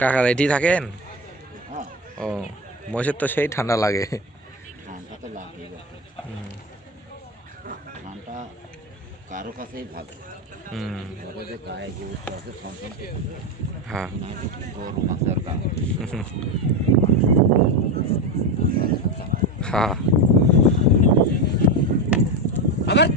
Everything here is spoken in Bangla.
কাকা রেডি থাকেন? ও মহিষের তো সেই ঠান্ডা লাগে। ঠান্ডা তো লাগেই ঠান্ডা কারো কাছেই ভালো যে গায়ে যে উঠতে আছে হ্যাঁ গরম আছে আর গা হ্যাঁ আবার